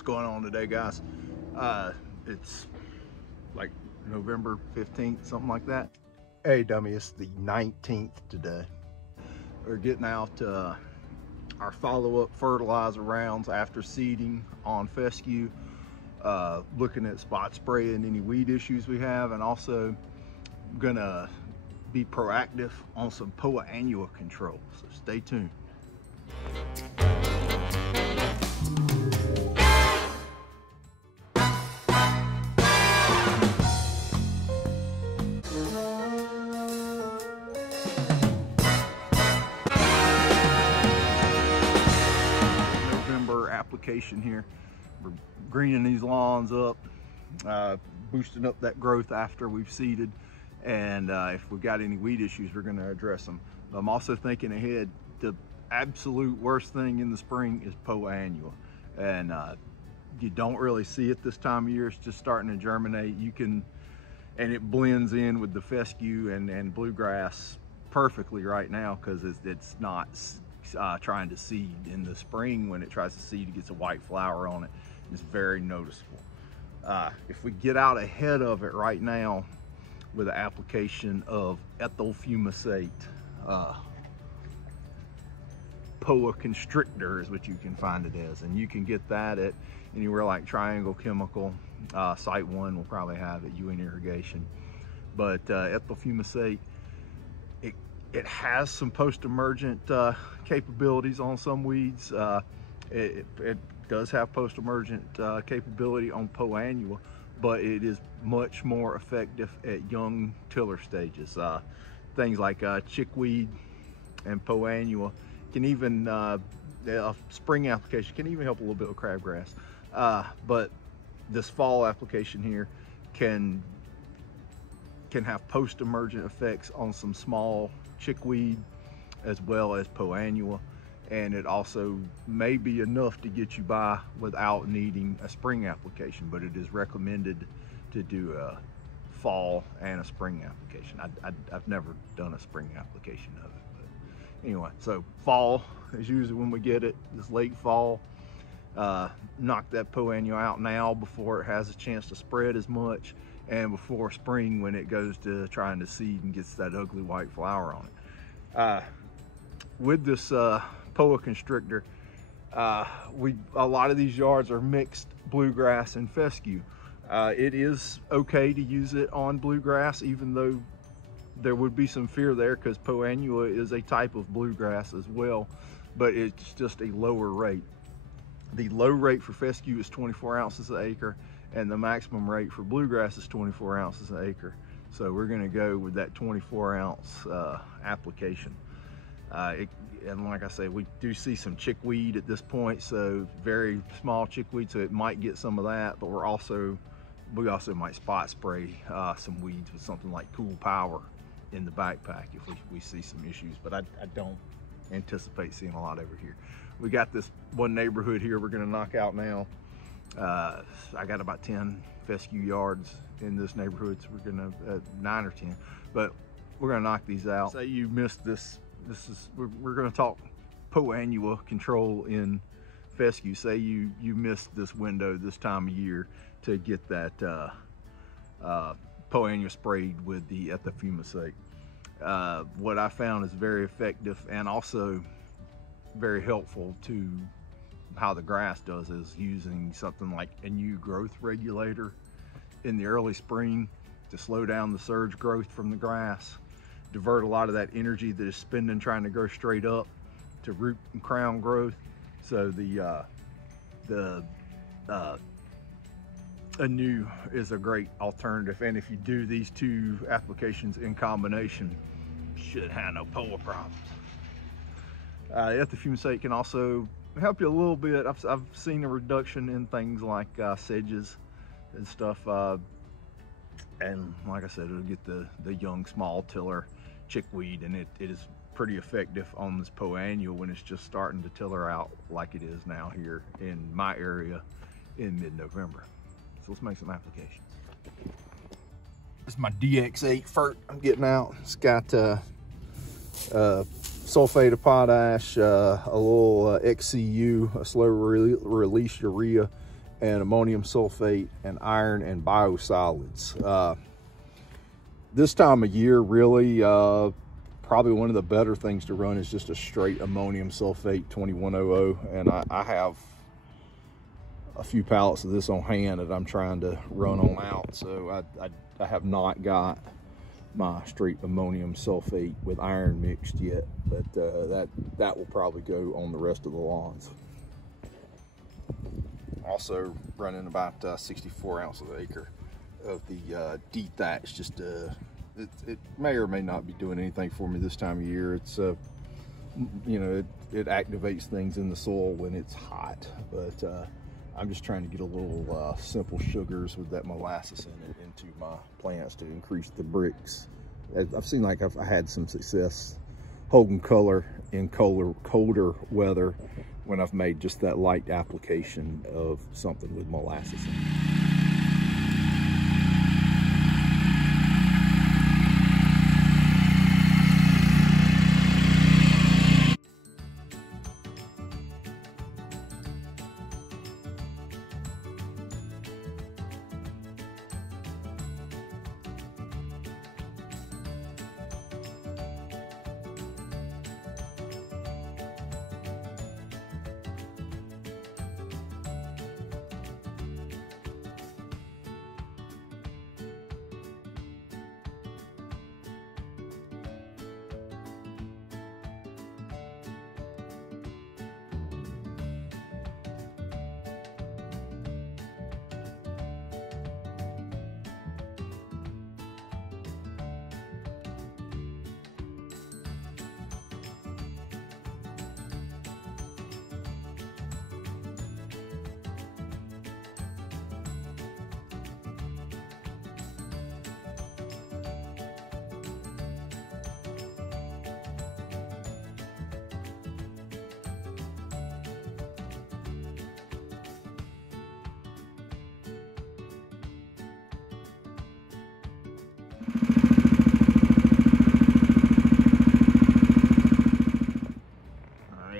What's going on today, guys? It's like November 15th, something like that. Hey dummy, it's the 19th today. We're getting out our follow-up fertilizer rounds after seeding on fescue, looking at spot spray and any weed issues we have, and also gonna be proactive on some POA Annua control, so stay tuned. November application here. We're greening these lawns up, boosting up that growth after we've seeded, and if we've got any weed issues, we're going to address them. I'm also thinking ahead. The absolute worst thing in the spring is POA Annua, and you don't really see it this time of year. It's just starting to germinate. You can, and it blends in with the fescue and bluegrass perfectly right now, because it's not trying to seed. In the spring, when it tries to seed, it gets a white flower on it. It's very noticeable. If we get out ahead of it right now with the application of ethyl fumicate, POA constrictor is what you can find it as, and you can get that at anywhere like Triangle Chemical. Site 1 will probably have it, UN Irrigation. But ethyl fumicate, it has some post-emergent capabilities on some weeds. It does have post-emergent capability on POA Annua, but it is much more effective at young tiller stages. Things like chickweed and POA Annua can even, a spring application can even help a little bit with crabgrass. But this fall application here can have post-emergent effects on some small chickweed as well as POA Annua, and it also may be enough to get you by without needing a spring application, but it is recommended to do a fall and a spring application. I've never done a spring application of it, but anyway, so fall is usually when we get it, this late fall. Knock that POA Annua out now before it has a chance to spread as much, and before spring when it goes to trying to seed and gets that ugly white flower on it. With this POA constrictor, a lot of these yards are mixed bluegrass and fescue. It is okay to use it on bluegrass, even though there would be some fear there, because POA Annua is a type of bluegrass as well, but it's just a lower rate. The low rate for fescue is 24 ounces an acre, and the maximum rate for bluegrass is 24 ounces an acre. So we're going to go with that 24 ounce application. And like I say, we do see some chickweed at this point, so very small chickweed, so it might get some of that, but we also might spot spray some weeds with something like Cool Power in the backpack if we see some issues, but I don't anticipate seeing a lot over here. We got this one neighborhood here we're going to knock out now. I got about 10 fescue yards in this neighborhood, so we're going to 9 or 10, but we're going to knock these out. Say you missed this. We're going to talk POA Annua control in fescue. Say you missed this window this time of year to get that POA Annua sprayed with the ethyl fumicate. What I found is very effective and also very helpful to how the grass does is using something like a new growth regulator in the early spring to slow down the surge growth from the grass, divert a lot of that energy that is spending trying to grow straight up to root and crown growth. So the Annua is a great alternative, and if you do these two applications in combination, you should have no POA problems. Ethyl fumicate can also help you a little bit. I've seen a reduction in things like sedges and stuff, and like I said, it'll get the young small tiller chickweed, and it is pretty effective on this POA Annua when it's just starting to tiller out like it is now here in my area in mid-November. So let's make some applications. This is my DX8 FERT I'm getting out. It's got sulfate of potash, a little XCU, a slow release urea, and ammonium sulfate and iron and biosolids. This time of year, really, probably one of the better things to run is just a straight ammonium sulfate 2100, and I have a few pallets of this on hand that I'm trying to run on out. So I have not got my straight ammonium sulfate with iron mixed yet, but that will probably go on the rest of the lawns. Also running about 64 ounces an acre of the dethatch. Just it may or may not be doing anything for me this time of year. It's you know, it activates things in the soil when it's hot, but I'm just trying to get a little simple sugars with that molasses in it into my plants to increase the bricks. I've seen like I had some success holding color in colder weather when I've made just that light application of something with molasses in it.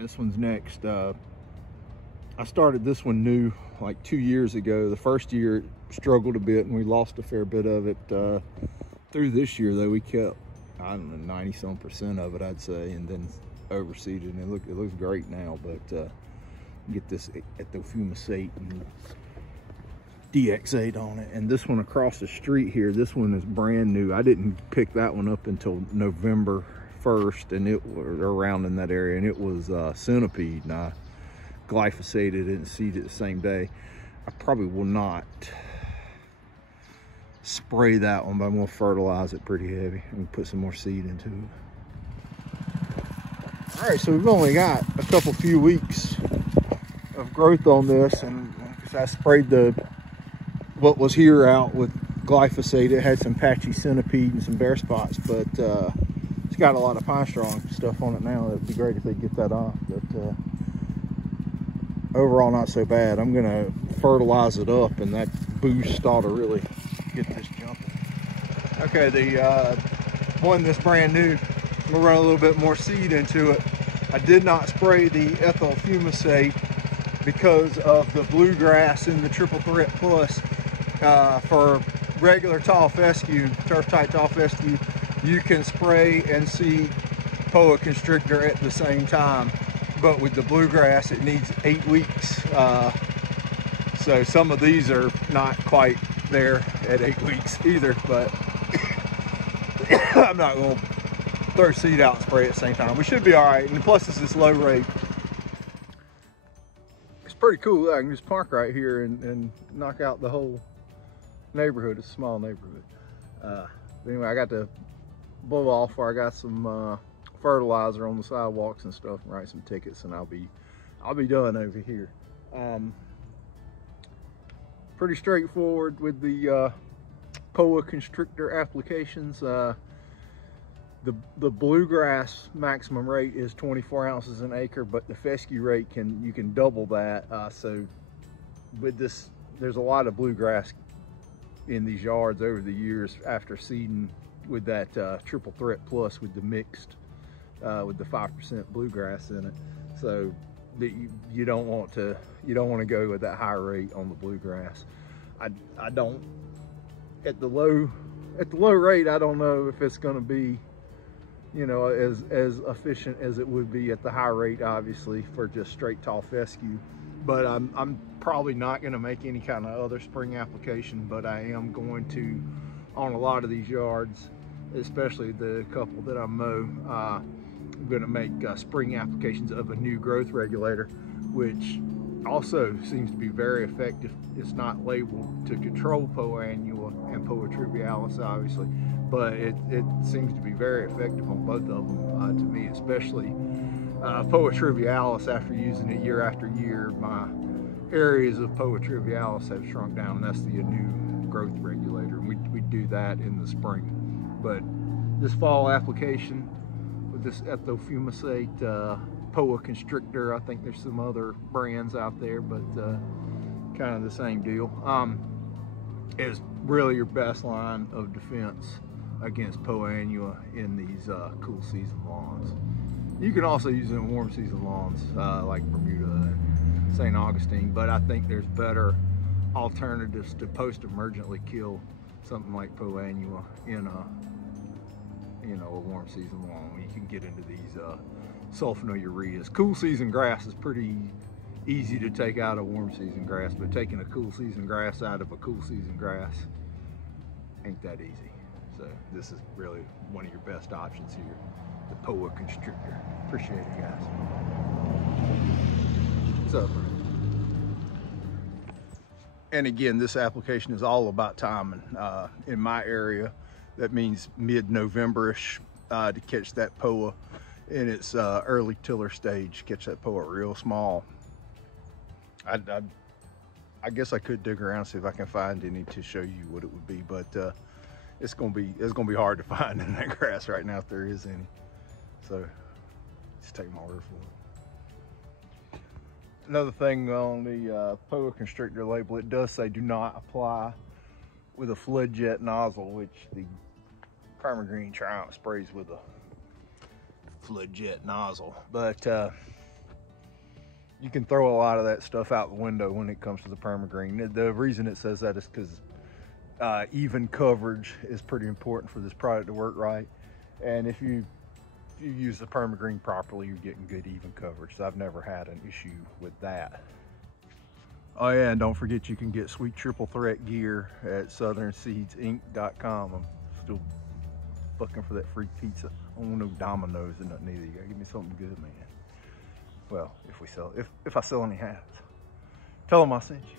This one's next. I started this one new like 2 years ago. The first year it struggled a bit and we lost a fair bit of it. Through this year though, we kept, I don't know, 90% of it, I'd say, and then overseeded, and it looks great now. But get this ethofumicate and DX8 on it. And this one across the street here, this one is brand new. I didn't pick that one up until November 1st, and it was around in that area, and it was centipede, and I glyphosated it and seeded it the same day. I probably will not spray that one, but I'm gonna fertilize it pretty heavy and put some more seed into it. All right, so we've only got a few weeks of growth on this, and I sprayed what was here out with glyphosate. It had some patchy centipede and some bare spots, but it's got a lot of pine straw and stuff on it now. It'd be great if they get that off, but overall not so bad. I'm gonna fertilize it up, and that boost ought to really get this jumping. Okay, the one that's brand new, I'm gonna run a little bit more seed into it. I did not spray the ethofumicate because of the bluegrass in the Triple Threat Plus. For regular tall fescue, turf type tall fescue, you can spray and seed boa constrictor at the same time, but with the bluegrass it needs 8 weeks. So some of these are not quite there at 8 weeks either, but I'm not going to throw seed out and spray at the same time. We should be all right, and plus it's this low rate. It's pretty cool. I can just park right here and knock out the whole neighborhood. It's a small neighborhood. Anyway, I got to blow off where I got some fertilizer on the sidewalks and stuff, and write some tickets, and I'll be done over here. Pretty straightforward with the boa constrictor applications. The bluegrass maximum rate is 24 ounces an acre, but the fescue rate you can double that. So with this, there's a lot of bluegrass in these yards over the years after seeding with that Triple Threat Plus with the mixed with the 5% bluegrass in it. So you don't want to go with that high rate on the bluegrass. I don't, at the low rate, I don't know if it's going to be, you know, as efficient as it would be at the high rate, obviously, for just straight tall fescue. But I'm probably not going to make any kind of other spring application, but I am going to, on a lot of these yards, especially the couple that I mow, I'm going to make spring applications of a new growth regulator, which also seems to be very effective. It's not labeled to control Poa annua and Poa trivialis, obviously, but it seems to be very effective on both of them. To me, especially Poa trivialis, after using it year after year, my areas of Poa trivialis have shrunk down, and that's the new growth regulator. And we do that in the spring. But this fall application with this ethofumicate, Poa constrictor, I think there's some other brands out there, but kind of the same deal, is really your best line of defense against Poa annua in these cool season lawns. You can also use it in warm season lawns like Bermuda and St. Augustine, but I think there's better alternatives to post-emergently kill something like Poa annua in a warm season lawn. You can get into these sulfonylureas. Cool season grass is pretty easy to take out of warm season grass, but taking a cool season grass out of a cool season grass ain't that easy. So this is really one of your best options here, the Poa constrictor. Appreciate it, guys. What's up, bro? And again, this application is all about timing. In my area, that means mid-November-ish to catch that Poa in its early tiller stage. Catch that Poa real small. I guess I could dig around and see if I can find any to show you what it would be, but it's gonna be hard to find in that grass right now if there is any. So just take my word for it. Another thing on the Poa constrictor label, it does say do not apply with a flood jet nozzle, which the Permagreen Triumph sprays with a flood jet nozzle. But you can throw a lot of that stuff out the window when it comes to the Permagreen. The reason it says that is because even coverage is pretty important for this product to work right. And if you use the Permagreen properly, you're getting good even coverage. So I've never had an issue with that. Oh yeah, and don't forget you can get sweet triple threat gear at southernseedsinc.com. I'm still looking for that free pizza. I don't want no Domino's or nothing either. You gotta give me something good, man. Well, if I sell any hats, tell them I sent you.